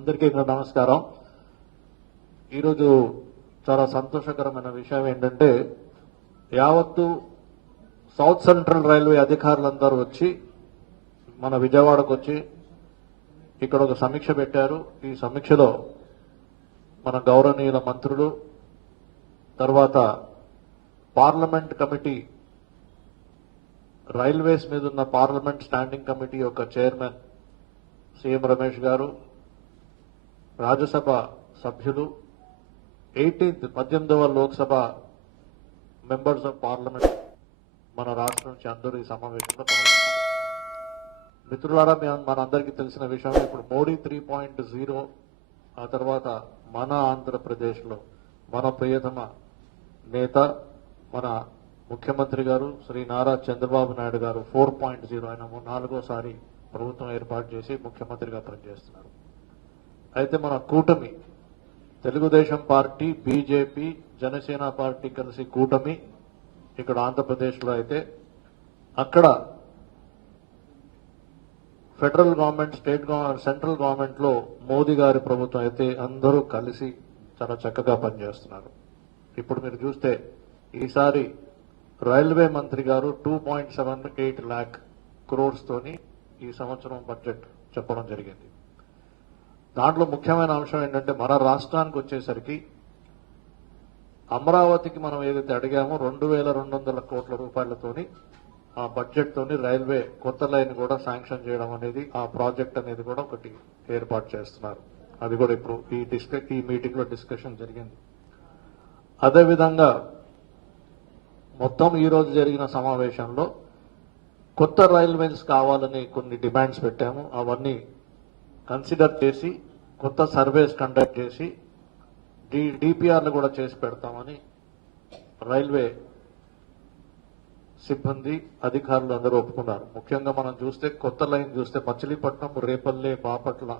అందరికీ నమస్కారం. ఈరోజు చాలా సంతోషకరమైన విషయం ఏంటంటే యావత్తు సౌత్ సెంట్రల్ రైల్వే అధికారులందరూ వచ్చి మన విజయవాడకు వచ్చి ఇక్కడ ఒక సమీక్ష పెట్టారు. ఈ సమీక్షలో మన గౌరవనీయుల మంత్రులు తర్వాత పార్లమెంట్ కమిటీ రైల్వేస్ మీద ఉన్న పార్లమెంట్ స్టాండింగ్ కమిటీ యొక్క చైర్మన్ సీఎం రమేష్ గారు రాజ్యసభ సభ్యులు ఎయిటీన్త్ పద్దెనిమిదవ లోక్సభ మెంబర్స్ ఆఫ్ పార్లమెంట్ మన రాష్ట్రం నుంచి అందరూ ఈ సమావేశంలో పాల్గొన్నారు. మిత్రులారా మనందరికీ తెలిసిన విషయం ఇప్పుడు మోడీ త్రీ పాయింట్ జీరో ఆ తర్వాత మన ఆంధ్రప్రదేశ్లో మన ప్రియతమ నేత మన ముఖ్యమంత్రి గారు శ్రీ నారా చంద్రబాబు నాయుడు గారు ఫోర్ పాయింట్ జీరో ఆయన నాలుగోసారి ప్రభుత్వం ఏర్పాటు చేసి ముఖ్యమంత్రిగా పనిచేస్తున్నారు. అయితే మన కూటమి Telugu Desam party BJP Janasena party కలిసి కూటమి ఇక్కడ ఆంధ్రప్రదేశ్లో అయితే అక్కడ federal government state government central గవర్నమెంట్లో మోదీ గారి ప్రభుత్వం అయితే అందరూ కలిసి చాలా చక్కగా పనిచేస్తున్నారు. ఇప్పుడు మీరు చూస్తే ఈసారి రైల్వే మంత్రి garu two point seven eight lakh క్రోడ్స్తోని ఈ సంవత్సరం బడ్జెట్ చెప్పడం జరిగింది. దాంట్లో ముఖ్యమైన అంశం ఏంటంటే మన రాష్ట్రానికి వచ్చేసరికి అమరావతికి మనం ఏదైతే అడిగామో రెండు వేల రెండు వందల కోట్ల రూపాయలతోని ఆ బడ్జెట్తోని రైల్వే కొత్త లైన్ కూడా శాంక్షన్ చేయడం అనేది ఆ ప్రాజెక్ట్ అనేది కూడా ఒకటి ఏర్పాటు చేస్తున్నారు. అది కూడా ఇప్పుడు ఈ డిస్క ఈ మీటింగ్లో డిస్కషన్ జరిగింది. అదేవిధంగా మొత్తం ఈరోజు జరిగిన సమావేశంలో కొత్త రైల్వేస్ కావాలని కొన్ని డిమాండ్స్ పెట్టాము. అవన్నీ కన్సిడర్ చేసి కొత్త సర్వేస్ కండక్ట్ చేసి డి డిపిఆర్లు కూడా చేసి పెడతామని రైల్వే సిబ్బంది అధికారులు అందరూ ఒప్పుకున్నారు. ముఖ్యంగా మనం చూస్తే కొత్త లైన్ చూస్తే మచిలీపట్నం రేపల్లె బాపట్ల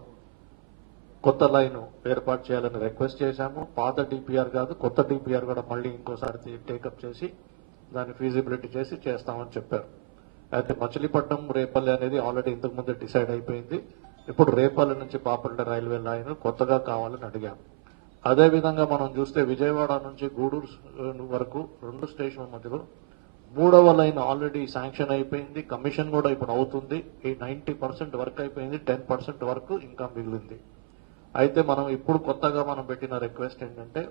కొత్త లైన్ ఏర్పాటు చేయాలని రిక్వెస్ట్ చేశాము. పాత డిపిఆర్ కాదు కొత్త డిపిఆర్ కూడా మళ్ళీ ఇంకోసారి టేకప్ చేసి దాన్ని ఫీజిబిలిటీ చేసి చేస్తామని చెప్పారు. అయితే మచిలీపట్నం రేపల్లి అనేది ఆల్రెడీ ఇంతకుముందు డిసైడ్ అయిపోయింది. ఇప్పుడు రేపల్లి నుంచి బాపట్ల రైల్వే లైన్ కొత్తగా కావాలని అడిగాము అదేవిధంగా మనం చూస్తే విజయవాడ నుంచి గూడూరు వరకు రెండు స్టేషన్ల మధ్యలో మూడవ లైన్ ఆల్రెడీ శాంక్షన్ అయిపోయింది కమిషన్ కూడా ఇప్పుడు అవుతుంది. ఈ నైన్టీ పర్సెంట్ వర్క్ అయిపోయింది టెన్ పర్సెంట్ వరకు ఇంకా మిగిలింది. అయితే మనం ఇప్పుడు కొత్తగా మనం పెట్టిన రిక్వెస్ట్ ఏంటంటే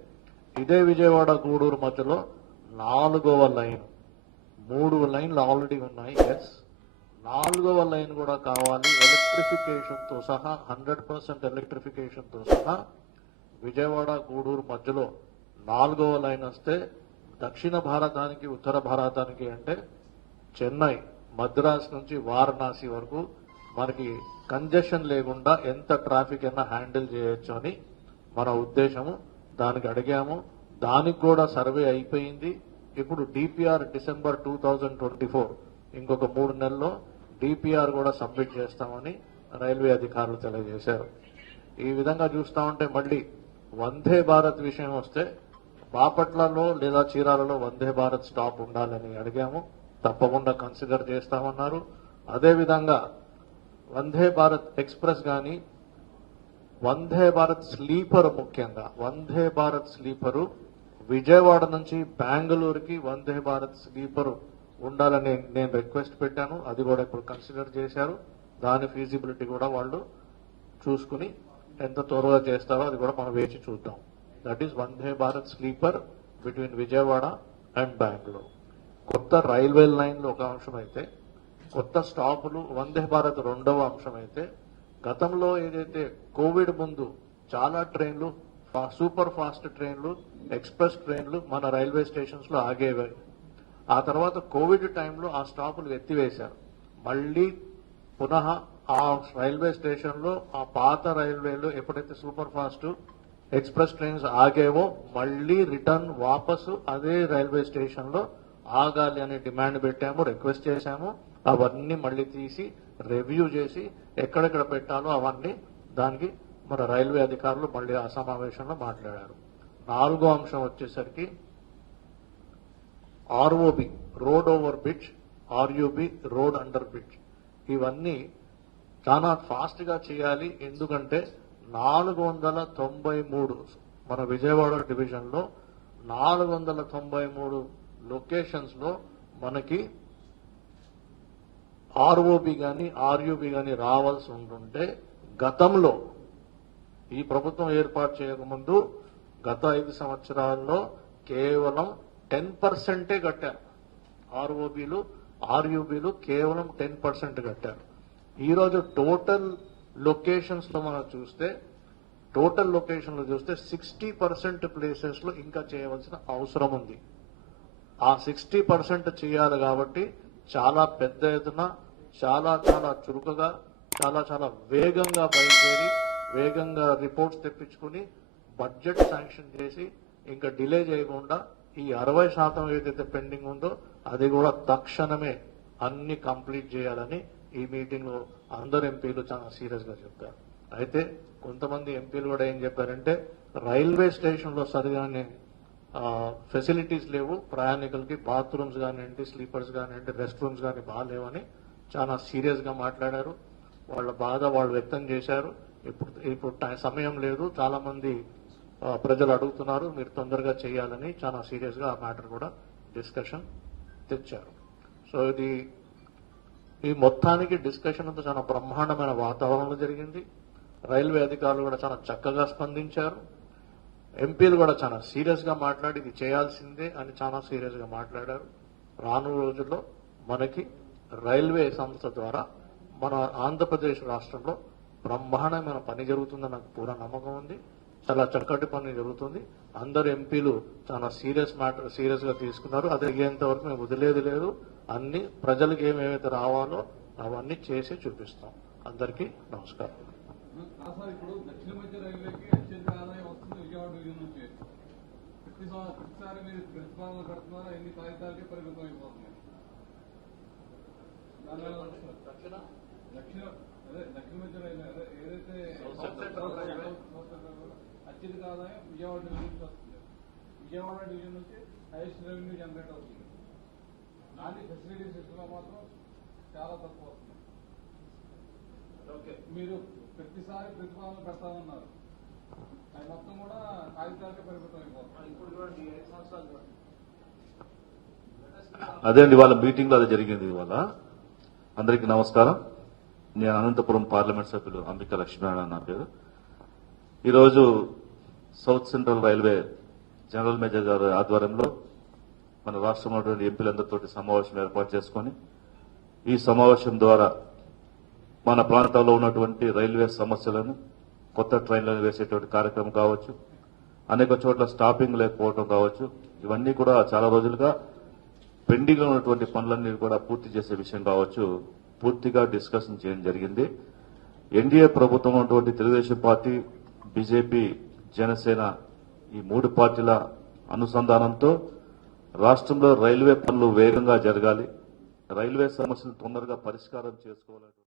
ఇదే విజయవాడ గూడూరు మధ్యలో నాలుగవ లైన్ మూడు లైన్లు ఆల్రెడీ ఉన్నాయి. ఎస్ నాలుగవ లైన్ కూడా కావాలి. ఎలక్ట్రిఫికేషన్తో సహా హండ్రెడ్ పర్సెంట్ ఎలక్ట్రిఫికేషన్తో సహా విజయవాడ గూడూరు మధ్యలో నాలుగవ లైన్ వస్తే దక్షిణ భారతానికి ఉత్తర భారతానికి అంటే చెన్నై మద్రాస్ నుంచి వారణాసి వరకు మనకి కంజెషన్ లేకుండా ఎంత ట్రాఫిక్ అయినా హ్యాండిల్ చేయొచ్చు అని మన ఉద్దేశము. దానికి అడిగాము. దానికి కూడా సర్వే అయిపోయింది. ఇప్పుడు DPR December two thousand twenty four ఇంకొక మూడు నెలల్లో డిపిఆర్ కూడా సబ్మిట్ చేస్తామని రైల్వే అధికారులు తెలియజేశారు. ఈ విధంగా చూస్తా ఉంటే మళ్ళీ వందే భారత్ విషయం వస్తే బాపట్లలో లేదా చీరాలలో వందే భారత్ స్టాప్ ఉండాలని అడిగాము. తప్పకుండా కన్సిడర్ చేస్తామన్నారు. అదేవిధంగా వందే భారత్ ఎక్స్ప్రెస్ కానీ వందే భారత్ స్లీపర్ ముఖ్యంగా వందే భారత్ స్లీపరు విజయవాడ నుంచి బెంగళూరుకి వందే భారత్ స్లీపరు ఉండాలని నేను రిక్వెస్ట్ పెట్టాను. అది కూడా ఇప్పుడు కన్సిడర్ చేశారు. దాని ఫీజిబిలిటీ కూడా వాళ్ళు చూసుకుని ఎంత త్వరగా చేస్తారో అది కూడా మనం వేచి చూద్దాం. That is Vande Bharat sleeper between Vijayawada and Bengaluru కొత్త రైల్వే లైన్లు ఒక అంశం అయితే కొత్త స్టాపులు వందే భారత్ రెండవ అంశం అయితే గతంలో ఏదైతే కోవిడ్ ముందు చాలా ట్రైన్లు ఫా- సూపర్ ఫాస్ట్ ట్రైన్లు ఎక్స్ప్రెస్ ట్రైన్లు మన రైల్వే స్టేషన్స్లో ఆగేవి. ఆ తర్వాత కోవిడ్ టైంలో ఆ స్టాపులు ఎత్తివేశారు. మళ్ళీ పునః ఆ రైల్వే స్టేషన్లో ఆ పాత రైల్వేలు ఎప్పుడైతే సూపర్ ఫాస్ట్ ఎక్స్ప్రెస్ ట్రైన్స్ ఆగేవో మళ్ళీ రిటర్న్ వాపసు అదే రైల్వే స్టేషన్లో ఆగాలి అనే డిమాండ్ పెట్టాము రిక్వెస్ట్ చేశాము. అవన్నీ మళ్ళీ తీసి రివ్యూ చేసి ఎక్కడెక్కడ పెట్టాలో అవన్నీ దానికి మన రైల్వే అధికారులు మళ్ళీ ఆ సమావేశంలో మాట్లాడారు. నాలుగో అంశం వచ్చేసరికి ROB road over bridge RUB road under bridge ఇవన్నీ చాలా ఫాస్ట్గా చేయాలి. ఎందుకంటే నాలుగు వందల తొంభై మూడు మన విజయవాడ డివిజన్లో నాలుగు వందల తొంభై మూడు లొకేషన్స్లో మనకి ఆర్ఓబి కానీ ఆర్యుబి కానీ రావాల్సి ఉంటుంటే గతంలో ఈ ప్రభుత్వం ఏర్పాటు చేయకముందు గత ఐదు సంవత్సరాల్లో కేవలం టెన్ పర్సెంటే కట్టారు. ఆర్ఓబిలు ఆర్యుబిలు కేవలం టెన్ పర్సెంట్ కట్టారు. ఈరోజు టోటల్ లొకేషన్స్లో మనం చూస్తే టోటల్ లొకేషన్లో చూస్తే సిక్స్టీ పర్సెంట్ ప్లేసెస్లో ఇంకా చేయవలసిన అవసరం ఉంది. ఆ సిక్స్టీ పర్సెంట్ చేయాలి కాబట్టి చాలా పెద్ద ఎత్తున చాలా చాలా చురుకుగా చాలా చాలా వేగంగా బయలుదేరి వేగంగా రిపోర్ట్స్ తెప్పించుకుని బడ్జెట్ శాంక్షన్ చేసి ఇంకా డిలే చేయకుండా ఈ అరవై శాతం ఏదైతే పెండింగ్ ఉందో అది కూడా తక్షణమే అన్ని కంప్లీట్ చేయాలని ఈ మీటింగ్లో అందరు ఎంపీలు చాలా సీరియస్గా చెప్పారు. అయితే కొంతమంది ఎంపీలు కూడా ఏం చెప్పారంటే రైల్వే స్టేషన్లో సరిగానే ఫెసిలిటీస్ లేవు ప్రయాణికులకి బాత్రూమ్స్ కానివ్వండి స్లీపర్స్ కానివ్వండి రెస్ట్ రూమ్స్ కానీ బాగాలేవని చాలా సీరియస్గా మాట్లాడారు. వాళ్ళ బాధ వాళ్ళు వ్యక్తం చేశారు. ఇప్పుడు ఇప్పుడు టై- సమయం లేదు. చాలా మంది ప్రజలు అడుగుతున్నారు మీరు తొందరగా చేయాలని చాలా సీరియస్గా ఆ మ్యాటర్ కూడా డిస్కషన్ తెచ్చారు. సో ఇది ఈ మొత్తానికి డిస్కషన్ అంతా చాలా బ్రహ్మాండమైన వాతావరణంలో జరిగింది. రైల్వే అధికారులు కూడా చాలా చక్కగా స్పందించారు. ఎంపీలు కూడా చాలా సీరియస్గా మాట్లాడి ఇది చేయాల్సిందే అని చాలా సీరియస్గా మాట్లాడారు. రాను రోజుల్లో మనకి రైల్వే సంస్థ ద్వారా మన ఆంధ్రప్రదేశ్ రాష్ట్రంలో బ్రహ్మాండమైన పని జరుగుతుందని నాకు పూర్ణ నమ్మకం ఉంది. చాలా చక్కటి పని జరుగుతుంది. అందరు ఎంపీలు చాలా సీరియస్ మ్యాటర్ సీరియస్గా తీసుకున్నారు. అది అయ్యేంత వరకు మేము వదిలేది లేదు. అన్ని ప్రజలకు ఏమేమైతే రావాలో అవన్నీ చేసి చూపిస్తాం. అందరికీ నమస్కారం. దక్షిణ ఏదైతే అత్యధిక ఆదాయం విజయవాడ డివిజన్ నుంచి వస్తుంది. విజయవాడ డివిజన్ నుంచి హైయెస్ట్ రెవెన్యూ జనరేట్ అవుతుంది. దాని ఫెసిలిటీస్ ఇస్తున్నా మాత్రం చాలా తక్కువ వస్తుంది మీరు ప్రతిసారి ప్రతిపాదన పెడతామన్నారు అది మొత్తం కూడా కాగితాలకే పరిమితం అయిపోతుంది. అదే అండి ఇవాళ మీటింగ్లో అది జరిగింది ఇవాళ. అందరికీ నమస్కారం. నేను అనంతపురం పార్లమెంట్ సభ్యులు అంబికా లక్ష్మీనారాయణ నా పేరు. ఈరోజు South Central Railway general manager గారి ఆధ్వర్యంలో మన రాష్ట్రంలో ఉన్నటువంటి ఎంపీలందరితో సమావేశం ఏర్పాటు చేసుకొని ఈ సమావేశం ద్వారా మన ప్రాంతాల్లో ఉన్నటువంటి రైల్వే సమస్యలను కొత్త ట్రైన్లను వేసేటువంటి కార్యక్రమం కావచ్చు అనేక చోట్ల స్టాపింగ్ లేకపోవడం కావచ్చు ఇవన్నీ కూడా చాలా రోజులుగా పెండింగ్లో ఉన్నటువంటి పనులన్నీ కూడా పూర్తి చేసే విషయం కావచ్చు పూర్తిగా డిస్కషన్ చేయడం జరిగింది. ఎన్డీఏ ప్రభుత్వం ఉన్నటువంటి తెలుగుదేశం పార్టీ బీజేపీ జనసేన ఈ మూడు పార్టీల అనుసంధానంతో రాష్ట్రంలో రైల్వే పనులు వేగంగా జరగాలి. రైల్వే సమస్యలు తొందరగా పరిష్కారం చేసుకోవాలని